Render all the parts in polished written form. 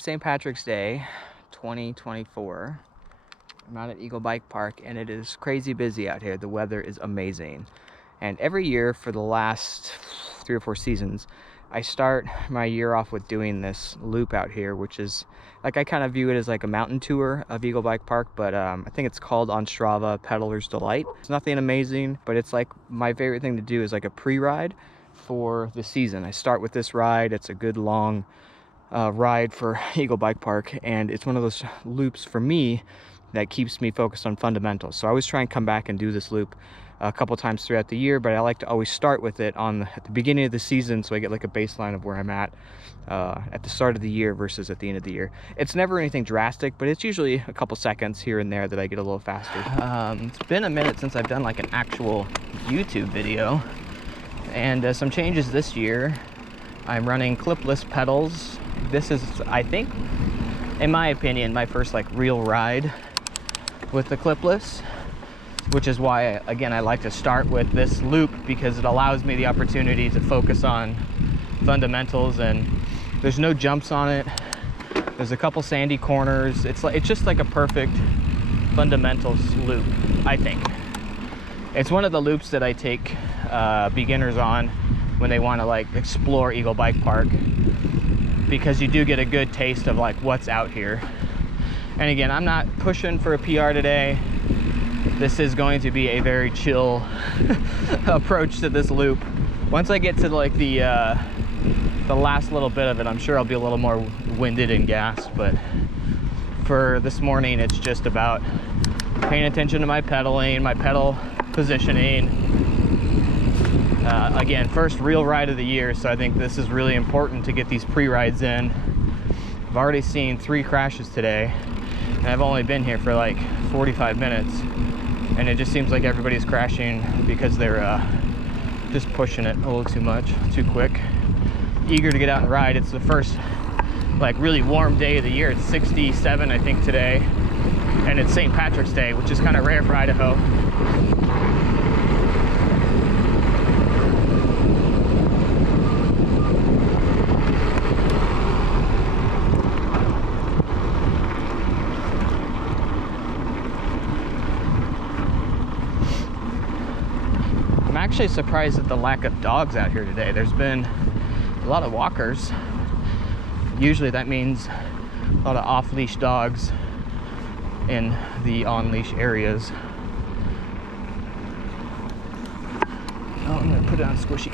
St. Patrick's Day 2024. I'm out at Eagle Bike Park and it is crazy busy out here. The weather is amazing. And every year for the last 3 or 4 seasons, I start my year off with doing this loop out here, which is like, I kind of view it as like a mountain tour of Eagle Bike Park, but I think it's called on Strava Peddlers Delight. It's nothing amazing, but it's like my favorite thing to do is like a pre-ride for the season. I start with this ride. It's a good long ride for Eagle Bike Park, and it's one of those loops for me that keeps me focused on fundamentals. So I always try and come back and do this loop a couple times throughout the year, but I like to always start with it at the beginning of the season, so I get like a baseline of where I'm at the start of the year versus at the end of the year. It's never anything drastic, but it's usually a couple seconds here and there that I get a little faster. It's been a minute since I've done like an actual YouTube video, and some changes this year. I'm running clipless pedals. This is, I think, in my opinion, my first like real ride with the clipless, which is why, again, I like to start with this loop, because it allows me the opportunity to focus on fundamentals, and there's no jumps on it. There's a couple sandy corners. It's just like a perfect fundamentals loop, I think. It's one of the loops that I take beginners on when they want to like explore Eagle Bike Park, because you do get a good taste of like what's out here. And again, I'm not pushing for a PR today. This is going to be a very chill approach to this loop. Once I get to like the last little bit of it, I'm sure I'll be a little more winded and gassed, but for this morning, it's just about paying attention to my pedaling, my pedal positioning. Again, first real ride of the year, so I think this is really important to get these pre-rides in. I've already seen 3 crashes today, and I've only been here for like 45 minutes, and it just seems like everybody's crashing because they're just pushing it a little too much, too quick. Eager to get out and ride. It's the first like really warm day of the year. It's 67, I think, today, and it's St. Patrick's Day, which is kind of rare for Idaho. I'm actually surprised at the lack of dogs out here today. There's been a lot of walkers. Usually that means a lot of off-leash dogs in the on-leash areas. Oh, I'm gonna put it on squishy.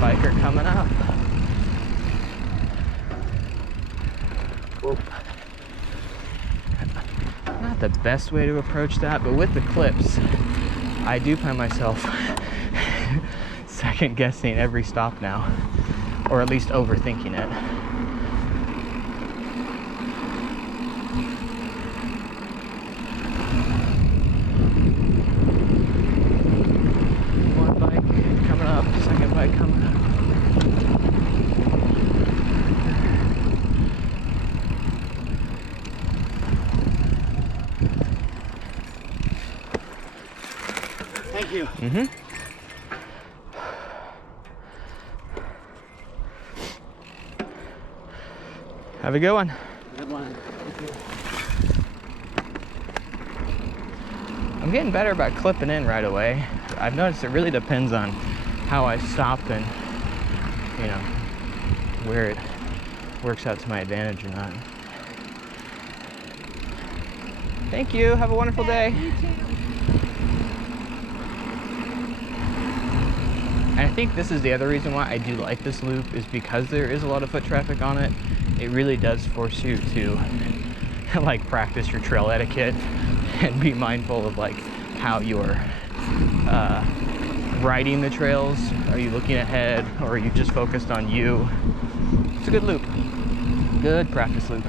Biker coming up. Whoop. Not the best way to approach that, but with the clips, I do find myself second guessing every stop now, or at least overthinking it. One bike coming up, second bike coming up. Thank you. Mm-hmm. Have a good one. Good one. I'm getting better about clipping in right away. I've noticed it really depends on how I stop and, you know, where it works out to my advantage or not. Thank you. Have a wonderful day. You too. And I think this is the other reason why I do like this loop, is because there is a lot of foot traffic on it. It really does force you to like practice your trail etiquette and be mindful of like how you're riding the trails. Are you looking ahead, or are you just focused on you? It's a good loop. Good practice loop.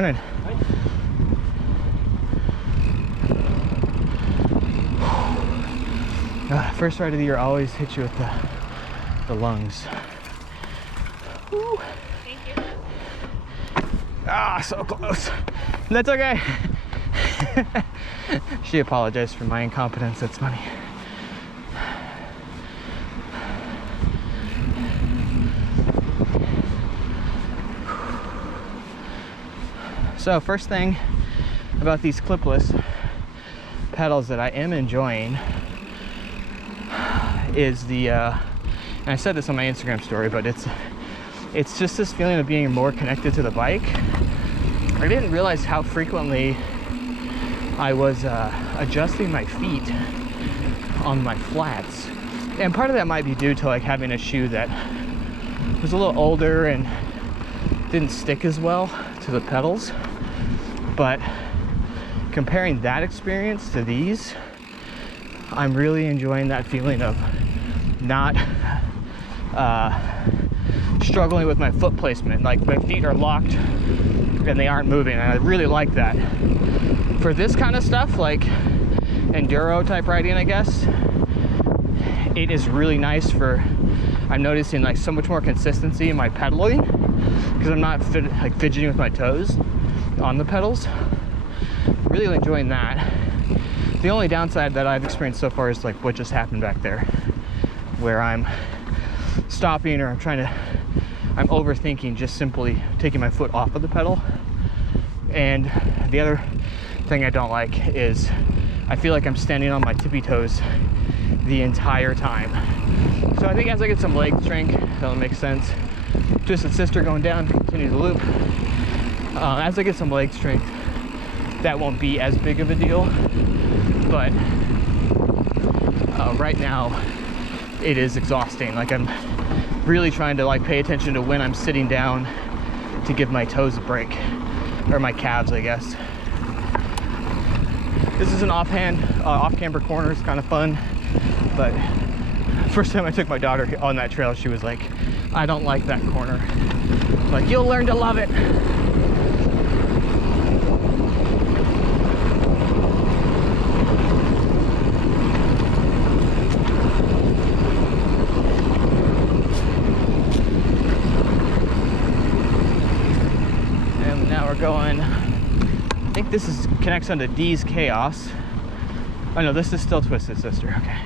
Morning. First ride of the year always hits you with the lungs. Woo. Thank you. Ah, so close. That's okay. She apologized for my incompetence. That's funny. So first thing about these clipless pedals that I am enjoying is the and I said this on my Instagram story, but it's just this feeling of being more connected to the bike. I didn't realize how frequently I was adjusting my feet on my flats, and part of that might be due to like having a shoe that was a little older and didn't stick as well to the pedals. But comparing that experience to these, I'm really enjoying that feeling of not struggling with my foot placement. Like my feet are locked and they aren't moving, and I really like that. For this kind of stuff, like enduro type riding, I guess, it is really nice for, I'm noticing like so much more consistency in my pedaling because I'm not fidgeting with my toes on the pedals. Really enjoying that. The only downside that I've experienced so far is like what just happened back there, where I'm stopping or I'm overthinking just simply taking my foot off of the pedal. And the other thing I don't like is I feel like I'm standing on my tippy toes the entire time. So I think as I get some leg strength, that'll make sense. Twisted sister going down, continue the loop. As I get some leg strength, that won't be as big of a deal. But right now, it is exhausting. Like I'm really trying to like pay attention to when I'm sitting down to give my toes a break, or my calves, I guess. This is an off-camber corner. It's kind of fun, but first time I took my daughter on that trail, she was like, "I don't like that corner." Like, you'll learn to love it. And now we're going, I think this connects onto D's Chaos. Oh no, this is still Twisted Sister, okay.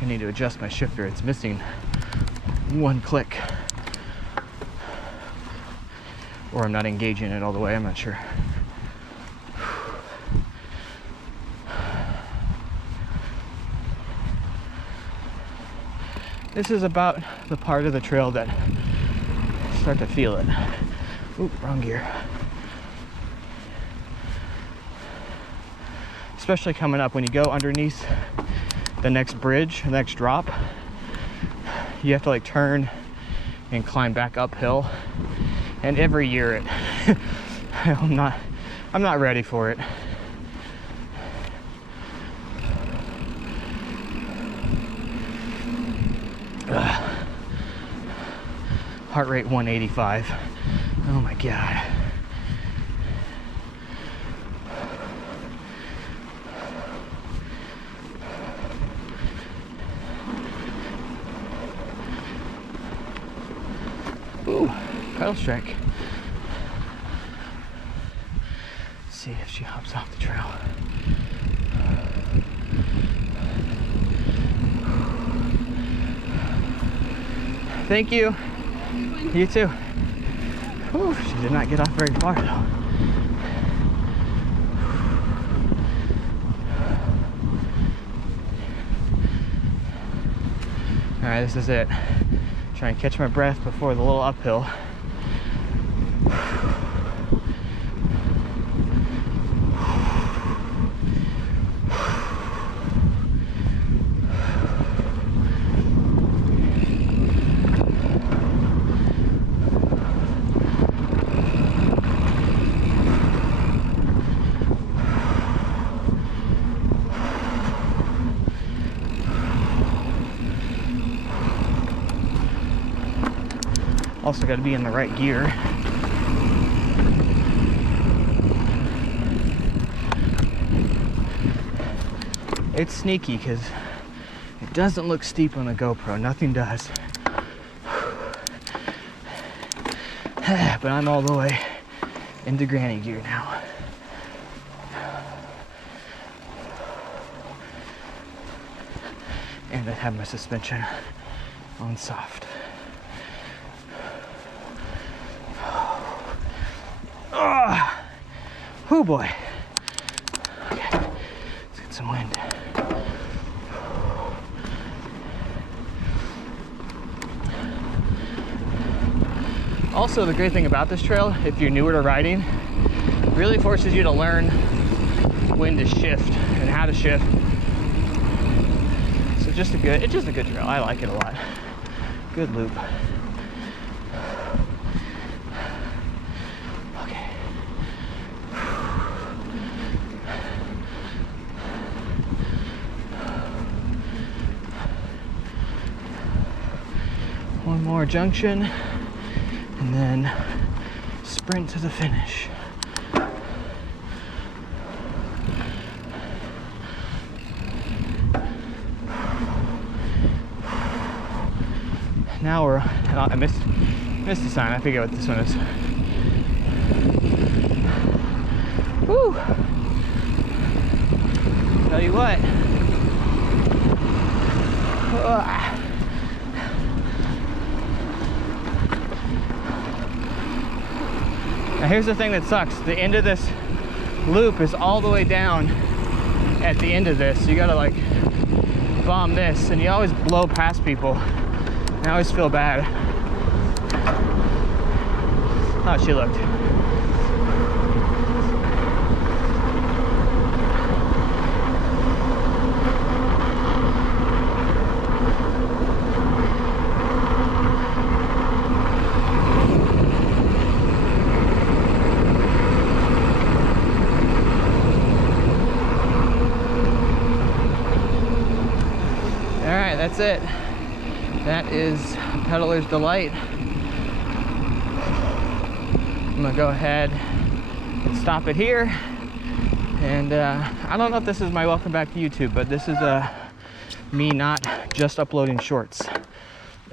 I need to adjust my shifter. It's missing one click, or I'm not engaging it all the way. I'm not sure. This is about the part of the trail that I start to feel it. Oop, wrong gear. Especially coming up when you go underneath the next bridge, the next drop, you have to like turn and climb back uphill. And every year I'm not ready for it. Heart rate 185. Oh my God. Ooh, pedal strike. Let's see if she hops off the trail. Thank you. You too. Whew, she did not get off very far though. All right, this is it. Try and catch my breath before the little uphill. Also got to be in the right gear. It's sneaky because it doesn't look steep on the GoPro. Nothing does. But I'm all the way into granny gear now. And I have my suspension on soft. Oh boy. Okay, let's get some wind. Also, the great thing about this trail, if you're newer to riding, really forces you to learn when to shift and how to shift. So it's just a good trail. I like it a lot. Good loop. Okay. One more junction, and then sprint to the finish. Now I missed the sign. I forget what this one is. Woo! Tell you what. Now here's the thing that sucks. The end of this loop is all the way down at the end of this. So you gotta like bomb this, and you always blow past people. I always feel bad. Oh, she looked. All right, that's it. That is Peddler's Delight. I'm gonna go ahead and stop it here. And I don't know if this is my welcome back to YouTube, but this is me not just uploading shorts.